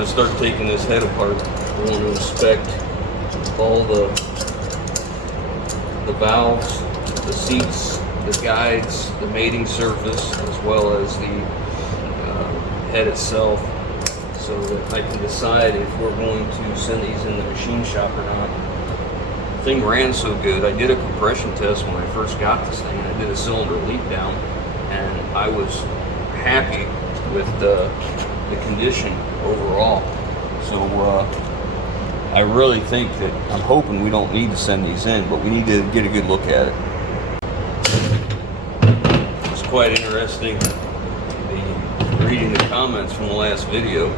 going to start taking this head apart. I want to inspect all the valves, the seats, the guides, the mating surface, as well as the head itself, so that I can decide if we're going to send these in the machine shop or not. The thing ran so good. I did a compression test when I first got this thing, and I did a cylinder leak down, and I was happy with the condition overall. So I really think that, I'm hoping we don't need to send these in, but we need to get a good look at it. It's quite interesting reading the comments from the last video.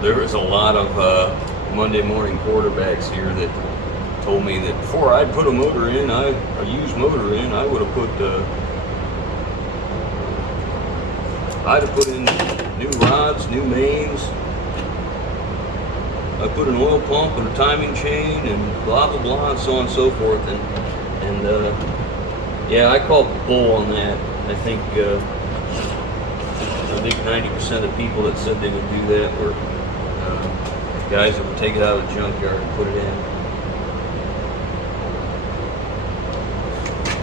There was a lot of Monday morning quarterbacks here that told me that before I'd put a motor in, a used motor in, I would have put I'd have put in new rods, new mains. I put an oil pump and a timing chain and blah blah blah and so on and so forth. And yeah, I called bull on that. I think 90% of the people that said they would do that were guys that would take it out of the junkyard and put it in.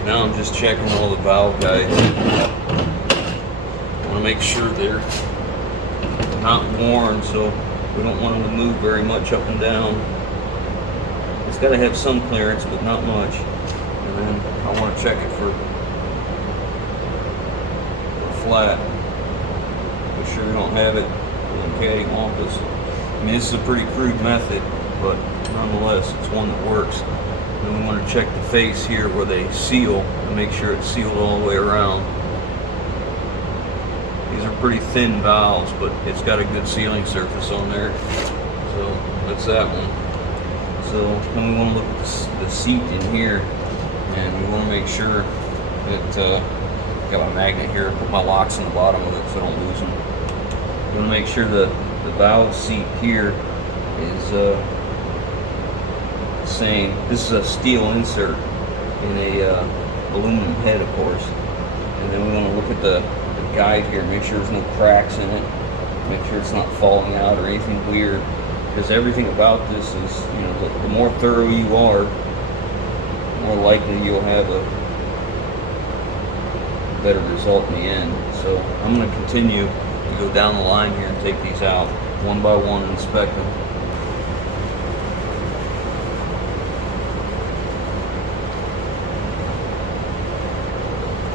Now I'm just checking all the valve guides. I want to make sure they're not worn, so we don't want them to move very much up and down. It's got to have some clearance, but not much. And then I want to check it for flat. Make sure we don't have it in caddy wampus. I mean, this is a pretty crude method, but nonetheless, it's one that works. Then we want to check the face here where they seal and make sure it's sealed all the way around. These are pretty thin valves, but it's got a good sealing surface on there. So that's that one. So then we want to look at the seat in here, and we want to make sure that got my magnet here. Put my locks in the bottom of it so I don't lose them. We want to make sure the valve seat here is same. This is a steel insert in a aluminum head, of course. And then we want to look at the guide here, make sure there's no cracks in it, make sure it's not falling out or anything weird, because everything about this is, you know, the more thorough you are, the more likely you'll have a better result in the end. So I'm going to continue to go down the line here and take these out one by one and inspect them.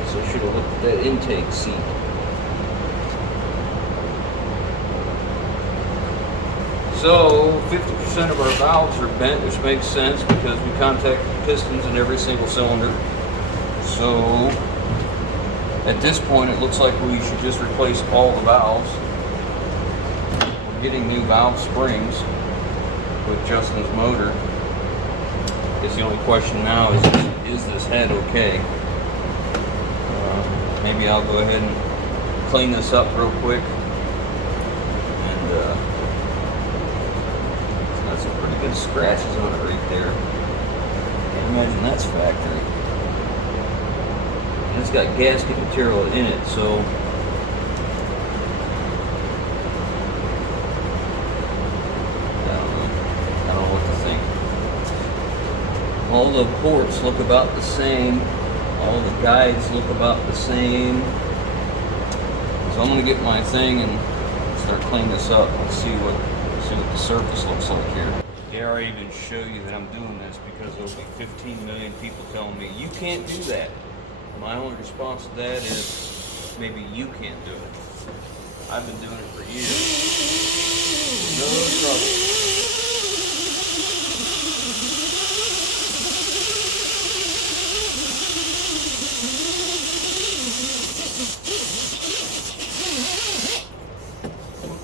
So I should have looked at that intake seat. So 50% of our valves are bent, which makes sense because we contact pistons in every single cylinder. So at this point, it looks like we should just replace all the valves. We're getting new valve springs with Justin's motor. I guess the only question now is this head okay? Maybe I'll go ahead and clean this up real quick. And got some pretty good scratches on it right there. Can't imagine that's factory. And it's got gasket material in it, so I don't know what to think. All the ports look about the same. All the guides look about the same. So I'm gonna get my thing and start cleaning this up. Let's see what the surface looks like here. Dare I even show you that I'm doing this, because there'll be 15 million people telling me you can't do that. My only response to that is, maybe you can't do it. I've been doing it for years. No trouble.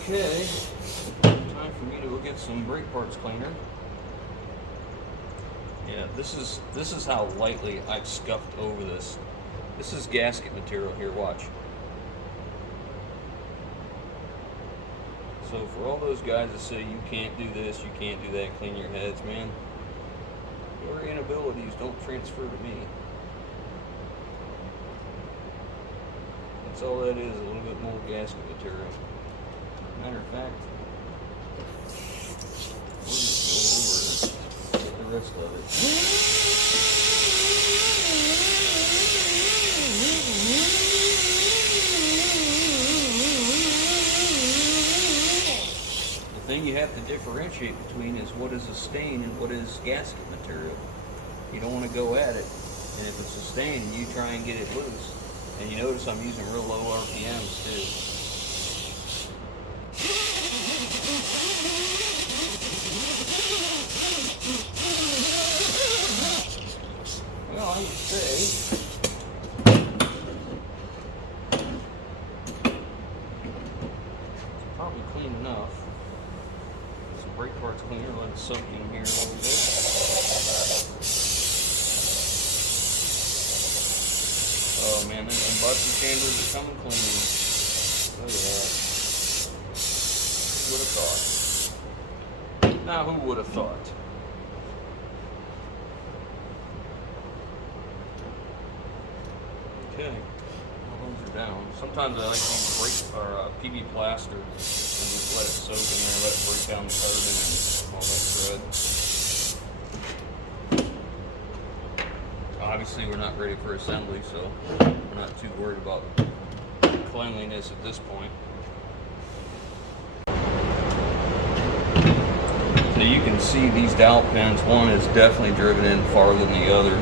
Okay, time for me to go get some brake parts cleaner. Yeah, this is how lightly I've scuffed over this. This is gasket material here, watch. So for all those guys that say you can't do this, you can't do that, clean your heads, man, your inabilities don't transfer to me. That's all that is, a little bit more gasket material. Matter of fact, thing you have to differentiate between is what is a stain and what is gasket material. You don't want to go at it, and if it's a stain, you try and get it loose. And you notice I'm using real low RPMs too. Well, I would say probably clean enough. Some brake parts cleaner, let it soak in here a little bit. Oh man, there's combustion chambers that come clean. Look at that. Who would have thought? Now, who would have thought? Okay, all those are down. Sometimes I like to use brake or PB plaster and just let it soak in there, let it break down the carbon and all that crud. Obviously, we're not ready for assembly, so we're not too worried about cleanliness at this point. So you can see these dowel pins, one is definitely driven in farther than the other.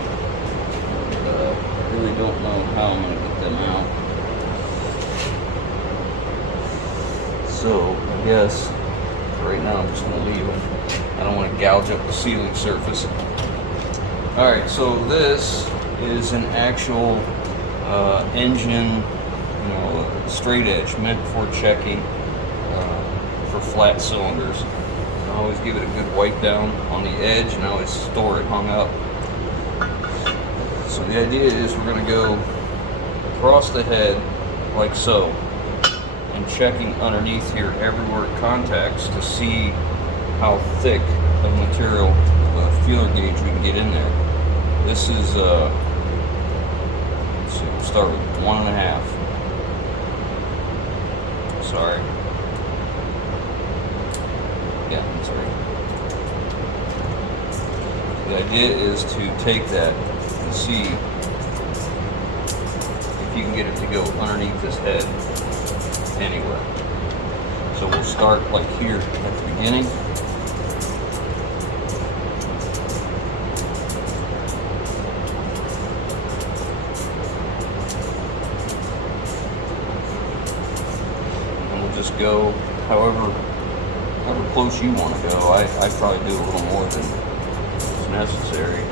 I really don't know how I'm going to get them out. So I guess right now I'm just going to leave them. I don't want to gouge up the sealing surface. Alright, so this is an actual engine, straight edge, meant for checking for flat cylinders. I always give it a good wipe down on the edge, and I always store it hung up. So the idea is we're going to go across the head like so, and checking underneath here everywhere it contacts to see how thick of material feeler gauge we can get in there. This is let's see, we'll start with 1.5. Sorry. Yeah, that's right. The idea is to take that and see if you can get it to go underneath this head anywhere. So we'll start like here at the beginning. Just go however close you want to go. I probably do a little more than is necessary.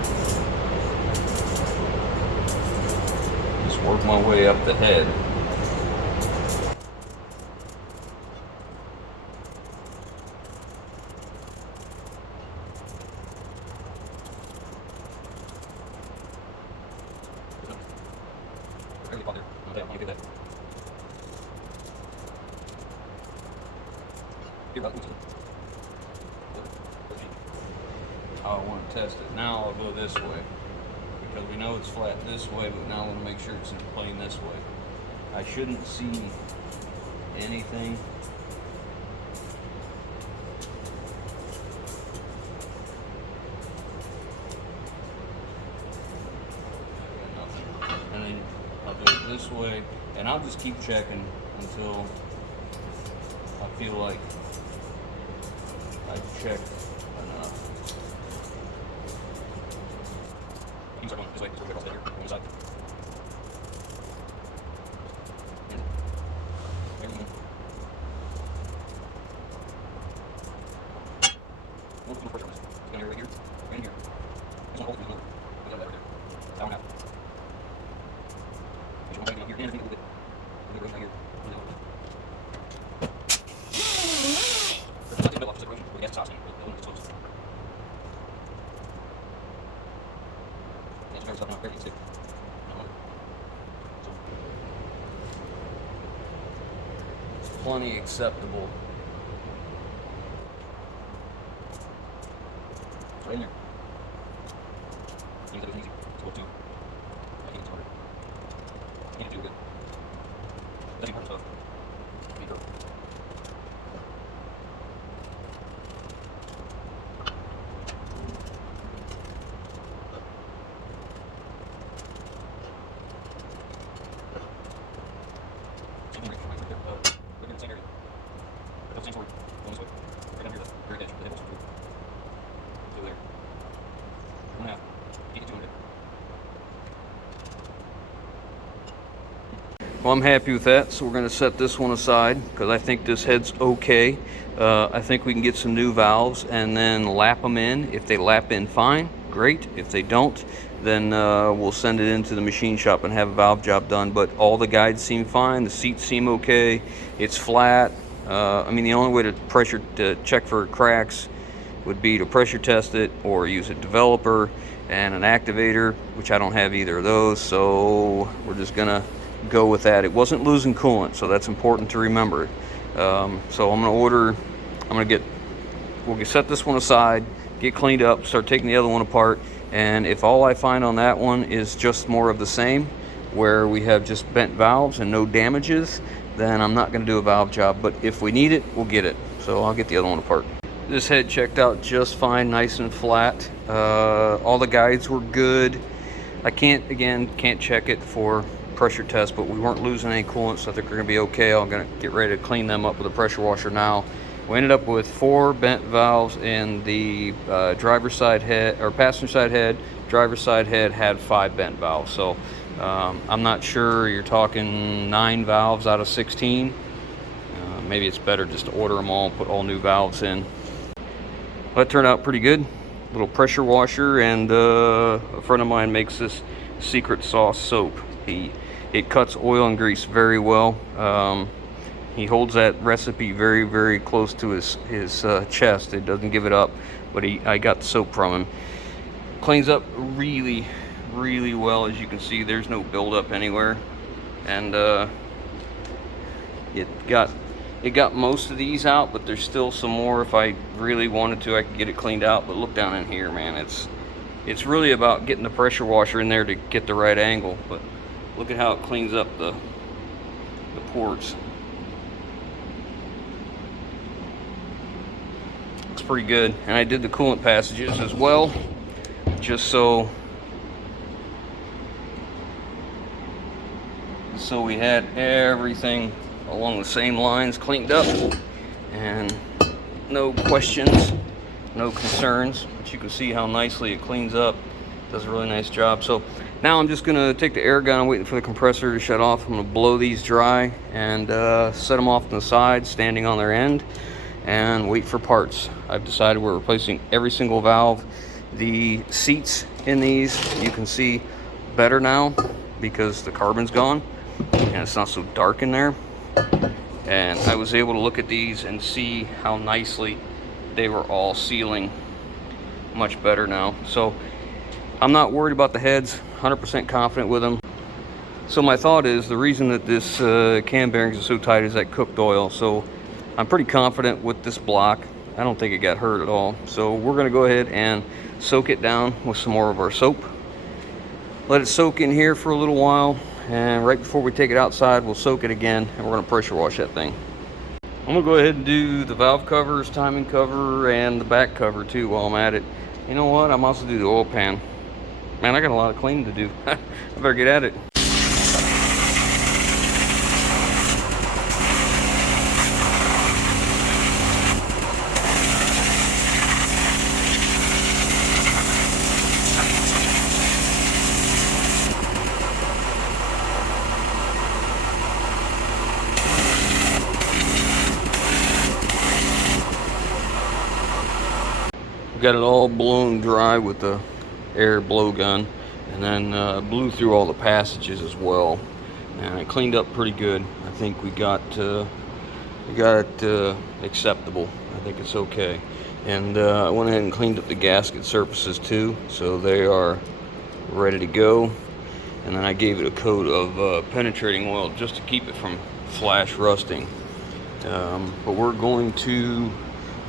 Just work my way up the head. I want to test it. Now I'll go this way because we know it's flat this way, but now I want to make sure it's in plane this way. I shouldn't see anything. Nothing. And then I'll do it this way, and I'll just keep checking until I feel like I've checked enough. You can start going this way, so we're across here, on the side. We'll put the pressure on this. It's going to be right here, right in here. Just want to hold it. We got that right there. That one out. Just want to make it up here, and I think a little bit. A little bit right here. Plenty acceptable. It's right in there. Seems like it was easy. It's go to. I think it's harder. I can't do good. Doesn't hurt stuff. Be careful. Look at the same area. Those same sword. Going this way. Well, I'm happy with that, so we're going to set this one aside because I think this head's okay. I think we can get some new valves and then lap them in. If they lap in fine, great. If they don't, then we'll send it into the machine shop and have a valve job done. But all the guides seem fine, the seats seem okay, it's flat. I mean, the only way to check for cracks would be to pressure test it or use a developer and an activator, which I don't have either of those, so we're just gonna go with that. It wasn't losing coolant, so that's important to remember. So we'll set this one aside, get cleaned up, start taking the other one apart, and if all I find on that one is just more of the same, where we have just bent valves and no damages, then I'm not going to do a valve job. But if we need it, we'll get it. So I'll get the other one apart. This head checked out just fine, nice and flat. All the guides were good. I can't check it for pressure test, but we weren't losing any coolant, so I think we're gonna be okay. I'm gonna get ready to clean them up with a pressure washer now. We ended up with 4 bent valves in the driver's side head, or passenger side head. Driver's side head had 5 bent valves, so I'm not sure. You're talking 9 valves out of 16. Maybe it's better just to order them all, put all new valves in. That turned out pretty good. Little pressure washer, and a friend of mine makes this secret sauce soap. It cuts oil and grease very well. He holds that recipe very, very close to his chest. It doesn't give it up, but I got the soap from him. Cleans up really, really well. As you can see, there's no buildup anywhere, and it got most of these out, but there's still some more. If I really wanted to, I could get it cleaned out. But look down in here, man. It's really about getting the pressure washer in there to get the right angle. But look at how it cleans up the ports. Looks pretty good. And I did the coolant passages as well, just so we had everything along the same lines cleaned up, and no questions, no concerns. But you can see how nicely it cleans up. Does a really nice job. So now I'm just gonna take the air gun. I'm waiting for the compressor to shut off. I'm gonna blow these dry and set them off to the side, standing on their end, and wait for parts. I've decided we're replacing every single valve. The seats in these, you can see better now because the carbon's gone and it's not so dark in there. And I was able to look at these and see how nicely they were all sealing. Much better now. So I'm not worried about the heads, 100% confident with them. So my thought is, the reason that this cam bearings are so tight is that cooked oil. So I'm pretty confident with this block. I don't think it got hurt at all. So we're gonna go ahead and soak it down with some more of our soap. Let it soak in here for a little while, and right before we take it outside, we'll soak it again, and we're gonna pressure wash that thing. I'm gonna go ahead and do the valve covers, timing cover, and the back cover too while I'm at it. You know what, I'm also do the oil pan. Man, I got a lot of cleaning to do. I better get at it. Got it all blown dry with the air blowgun, and then blew through all the passages as well, and it cleaned up pretty good. I think we got it acceptable. I think it's okay. And I went ahead and cleaned up the gasket surfaces too, so they are ready to go. And then I gave it a coat of penetrating oil just to keep it from flash rusting. But we're going to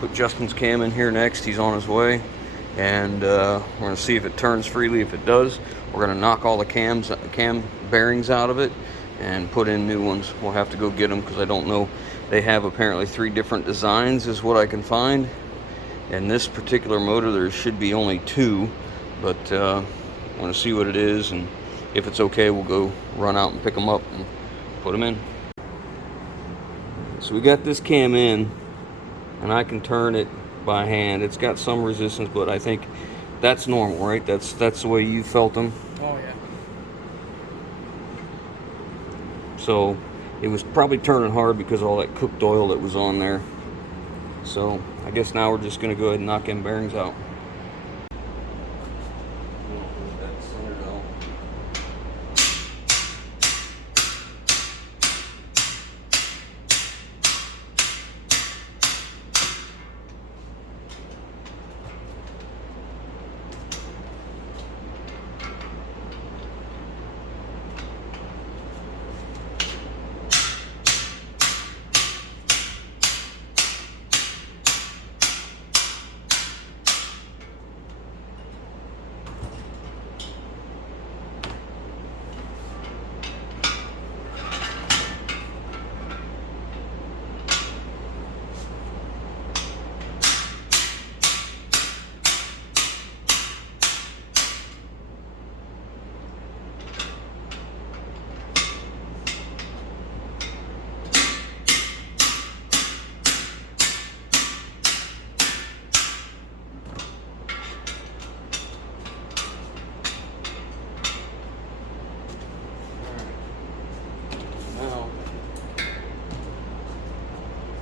put Justin's cam in here next. He's on his way, and we're going to see if it turns freely. If it does, we're going to knock all the cam bearings out of it and put in new ones. We'll have to go get them because I don't know. They have apparently 3 different designs is what I can find. And this particular motor, there should be only 2, but I want to see what it is, and if it's okay, we'll go run out and pick them up and put them in. So we got this cam in. and I can turn it by hand. It's got some resistance, but I think that's normal, right? That's the way you felt them. Oh yeah. So it was probably turning hard because of all that cooked oil that was on there. So I guess now we're just going to go ahead and knock them bearings out. Now,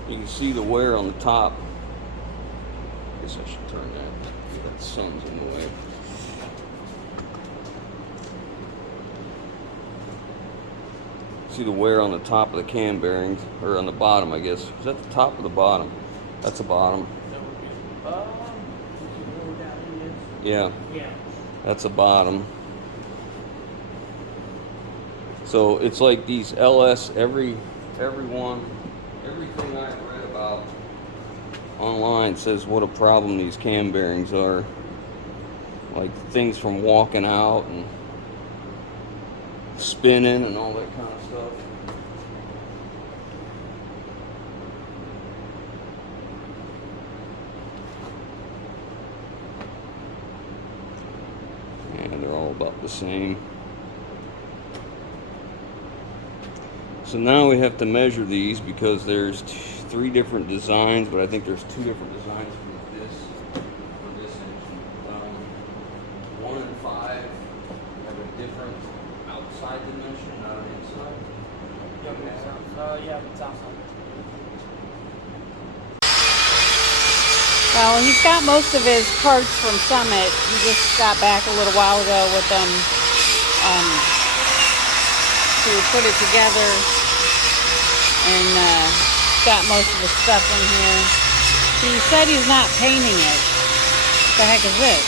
you can see the wear on the top. I guess I should turn that. That sun's in the way. See the wear on the top of the cam bearings, or on the bottom, I guess. Is that the top or the bottom? That's the bottom. That would be the bottom. Yeah. Yeah. That's the bottom. So it's like these LS, everything I read about online says what a problem these cam bearings are. Like things from walking out and spinning and all that kind of stuff. And they're all about the same. So now we have to measure these because there's 3 different designs, but I think there's 2 different designs for this engine. 1 and 5 have a different outside dimension, not an inside. Yeah, it's outside. Well, he's got most of his parts from Summit. He just got back a little while ago with them to put it together, and got most of the stuff in here. He said he's not painting it. What the heck is this?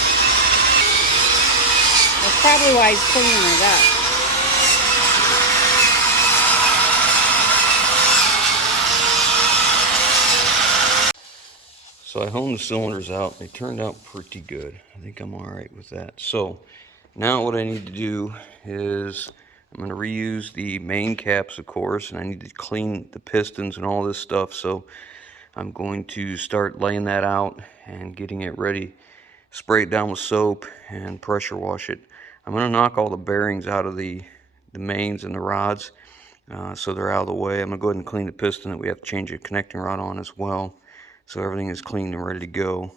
That's probably why he's cleaning it up. So I honed the cylinders out. They turned out pretty good. I think I'm all right with that. So now what I need to do is I'm going to reuse the main caps, of course, and I need to clean the pistons and all this stuff. So I'm going to start laying that out and getting it ready. Spray it down with soap and pressure wash it. I'm going to knock all the bearings out of the mains and the rods, so they're out of the way. I'm going to go ahead and clean the piston that we have to change a connecting rod on as well. So everything is clean and ready to go.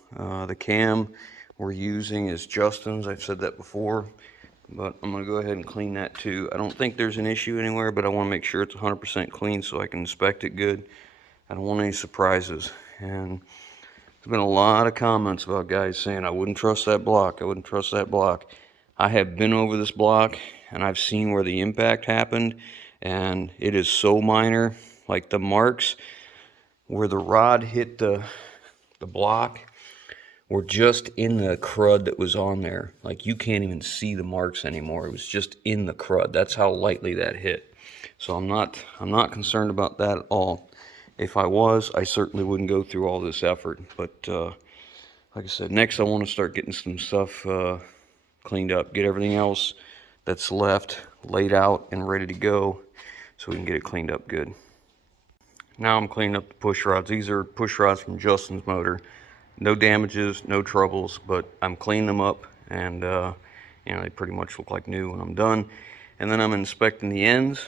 The cam we're using is Justin's. I've said that before, but I'm going to go ahead and clean that too. I don't think there's an issue anywhere, but I want to make sure it's 100% clean so I can inspect it good. I don't want any surprises. And there's been a lot of comments about guys saying, I wouldn't trust that block, I wouldn't trust that block. I have been over this block, and I've seen where the impact happened, and it is so minor. Like the marks where the rod hit the block were just in the crud that was on there. Like you can't even see the marks anymore. It was just in the crud. That's how lightly that hit. So I'm not concerned about that at all. If I was, I certainly wouldn't go through all this effort. But like I said, next I want to start getting some stuff cleaned up, get everything else that's left laid out and ready to go so we can get it cleaned up good. Now I'm cleaning up the push rods. These are push rods from Justin's motor. No damages, no troubles, but I'm cleaning them up, and you know, they pretty much look like new when I'm done. And then I'm inspecting the ends.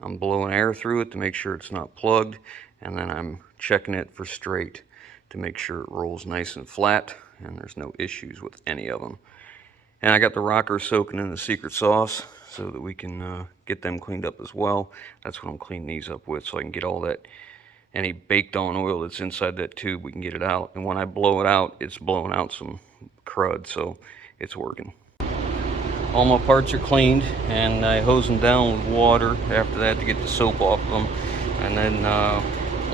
I'm blowing air through it to make sure it's not plugged, and then I'm checking it for straight to make sure it rolls nice and flat and there's no issues with any of them. And I got the rockers soaking in the secret sauce so that we can get them cleaned up as well. That's what I'm cleaning these up with, so I can get all that, any baked on oil that's inside that tube, we can get it out. And when I blow it out, it's blowing out some crud, so it's working. All my parts are cleaned, and I hose them down with water after that to get the soap off of them. And then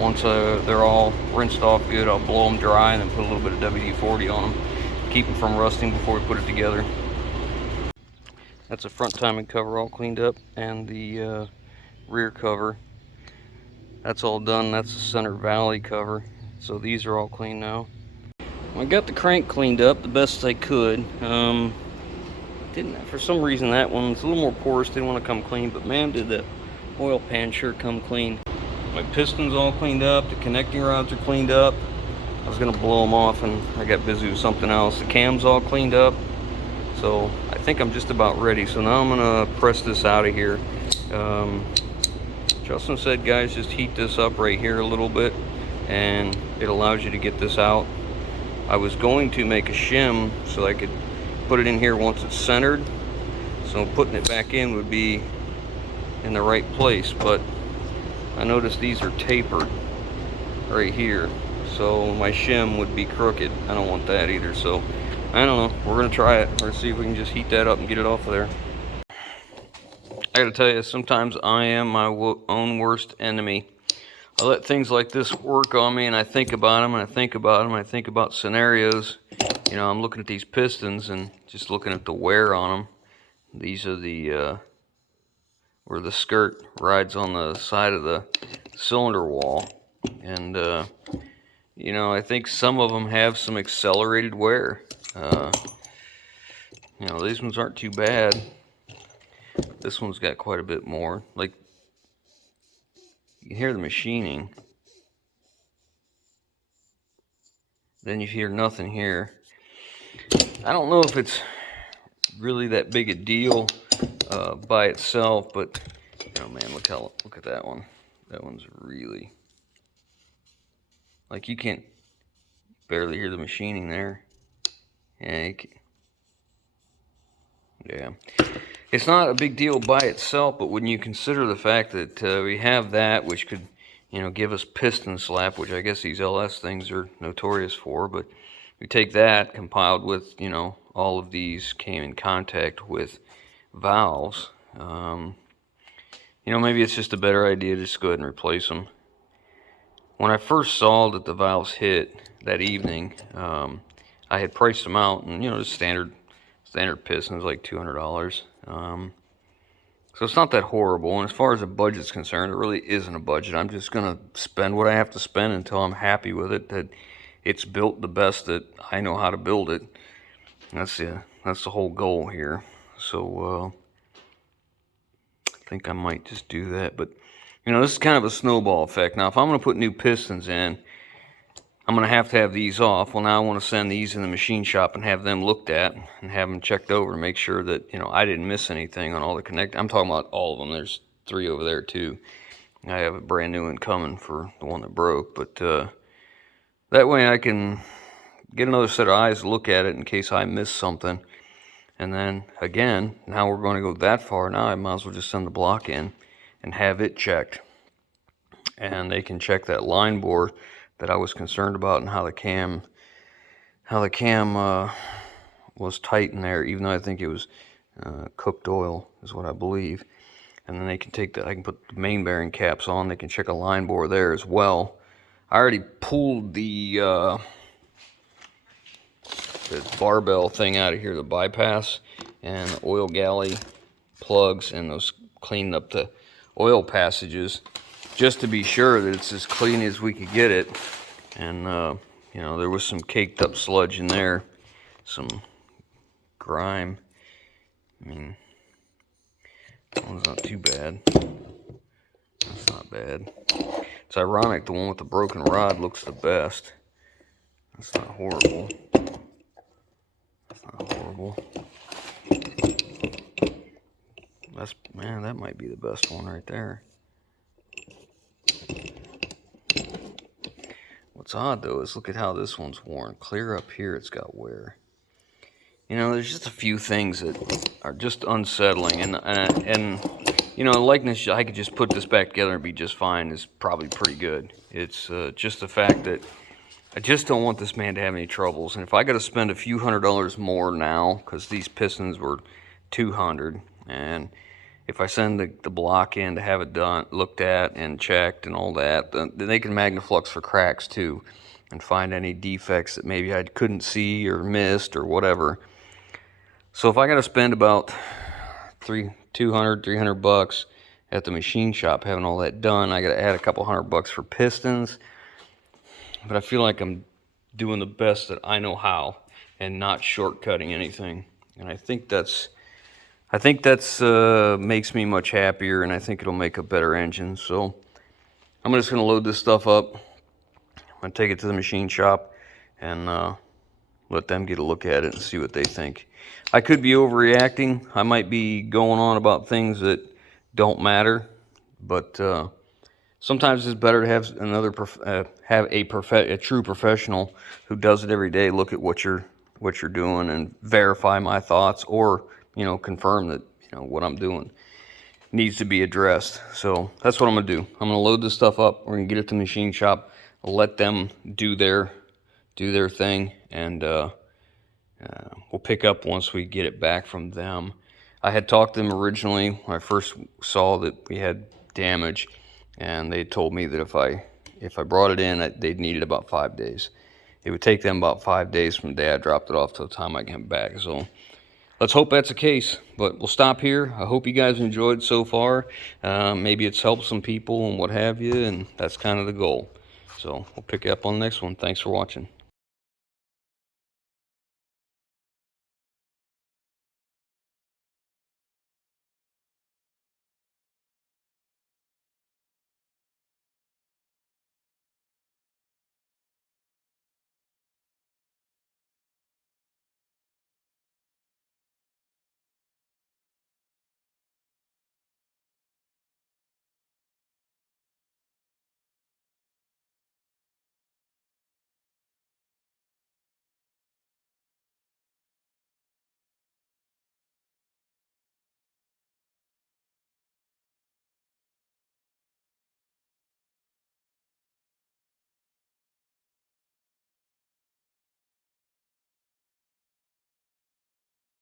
once they're all rinsed off good, I'll blow them dry and then put a little bit of WD-40 on them. Keep them from rusting before we put it together. That's the front timing cover all cleaned up, and the rear cover. That's all done. That's the center valley cover. So these are all clean now. I got the crank cleaned up the best I could. For some reason that one's a little more porous, didn't want to come clean, but man, did the oil pan sure come clean. My piston's all cleaned up, the connecting rods are cleaned up. I was gonna blow them off and I got busy with something else. The cam's all cleaned up, so I think I'm just about ready. So now I'm gonna press this out of here. Justin said, guys, just heat this up right here a little bit and it allows you to get this out. I was going to make a shim so I could put it in here once it's centered, so putting it back in would be in the right place, but I noticed these are tapered right here, so my shim would be crooked. I don't want that either, so I don't know, we're gonna try it. We're gonna see if we can just heat that up and get it off of there. I gotta tell you, sometimes I am my own worst enemy. I let things like this work on me and I think about them and I think about them and I think about scenarios. You know, I'm looking at these pistons and just looking at the wear on them. These are the where the skirt rides on the side of the cylinder wall, and you know, I think some of them have some accelerated wear. You know, these ones aren't too bad. This one's got quite a bit more. Like, you can hear the machining, then you hear nothing here. I don't know if it's really that big a deal by itself, but oh man, look at that one. That one's really, like, you can't barely hear the machining there. Yeah, yeah. It's not a big deal by itself, but when you consider the fact that we have that, which could, you know, give us piston slap, which I guess these LS things are notorious for, but we take that compiled with, you know, all of these came in contact with valves. You know, maybe it's just a better idea to just go ahead and replace them. When I first saw that the valves hit that evening, I had priced them out, and you know, the standard piston was like $200. So it's not that horrible. And as far as a budget's concerned, it really isn't a budget. I'm just gonna spend what I have to spend until I'm happy with it, that it's built the best that I know how to build it. That's the whole goal here. So I think I might just do that. But you know, this is kind of a snowball effect. Now, if I'm gonna put new pistons in, I'm going to have these off. Well, now I want to send these in the machine shop and have them looked at and have them checked over to make sure that, you know, I didn't miss anything on all the connect. I'm talking about all of them. There's 3 over there too. I have a brand new one coming for the one that broke, but that way I can get another set of eyes to look at it in case I miss something. And then again, now we're going to go that far. Now I might as well just send the block in and have it checked, and they can check that line bore that I was concerned about, and how the cam was tight in there, even though I think it was cooked oil is what I believe. And then they can take that, I can put the main bearing caps on, they can check a line bore there as well. I already pulled the barbell thing out of here, the bypass, and the oil galley plugs, and those cleaned up the oil passages, just to be sure that it's as clean as we could get it. And you know, there was some caked up sludge in there, some grime. I mean, that one's not too bad. That's not bad. It's ironic, the one with the broken rod looks the best. That's not horrible. That's not horrible. Man, that might be the best one right there. What's odd though is look at how this one's worn. Clear up here, it's got wear. You know, there's just a few things that are just unsettling, and you know, likeness, I could just put this back together and be just fine. Is probably pretty good. It's just the fact that I just don't want this man to have any troubles. And if I got to spend a few $100s more now, because these pistons were $200, and if I send the block in to have it done, looked at and checked and all that, then they can magnaflux for cracks too, and find any defects that maybe I couldn't see or missed or whatever. So if I got to spend about $300 at the machine shop having all that done, I got to add a couple $100 for pistons. But I feel like I'm doing the best that I know how and not shortcutting anything. And I think that's makes me much happier, and I think it'll make a better engine. So I'm just gonna load this stuff up. I'm gonna take it to the machine shop and let them get a look at it and see what they think. I could be overreacting. I might be going on about things that don't matter, but sometimes it's better to have a true professional who does it every day look at what you're doing and verify my thoughts, or you know, confirm that what I'm doing needs to be addressed. So that's what I'm gonna do. I'm gonna load this stuff up. We're gonna get it to the machine shop, let them do their thing, and we'll pick up once we get it back from them. I had talked to them originally when I first saw that we had damage, and they told me that if I brought it in, they'd need it about 5 days. It would take them about 5 days from the day I dropped it off to the time I get back. So let's hope that's the case, but we'll stop here. I hope you guys enjoyed so far. Maybe it's helped some people and what have you, and that's kind of the goal. So we'll pick up on the next one. Thanks for watching.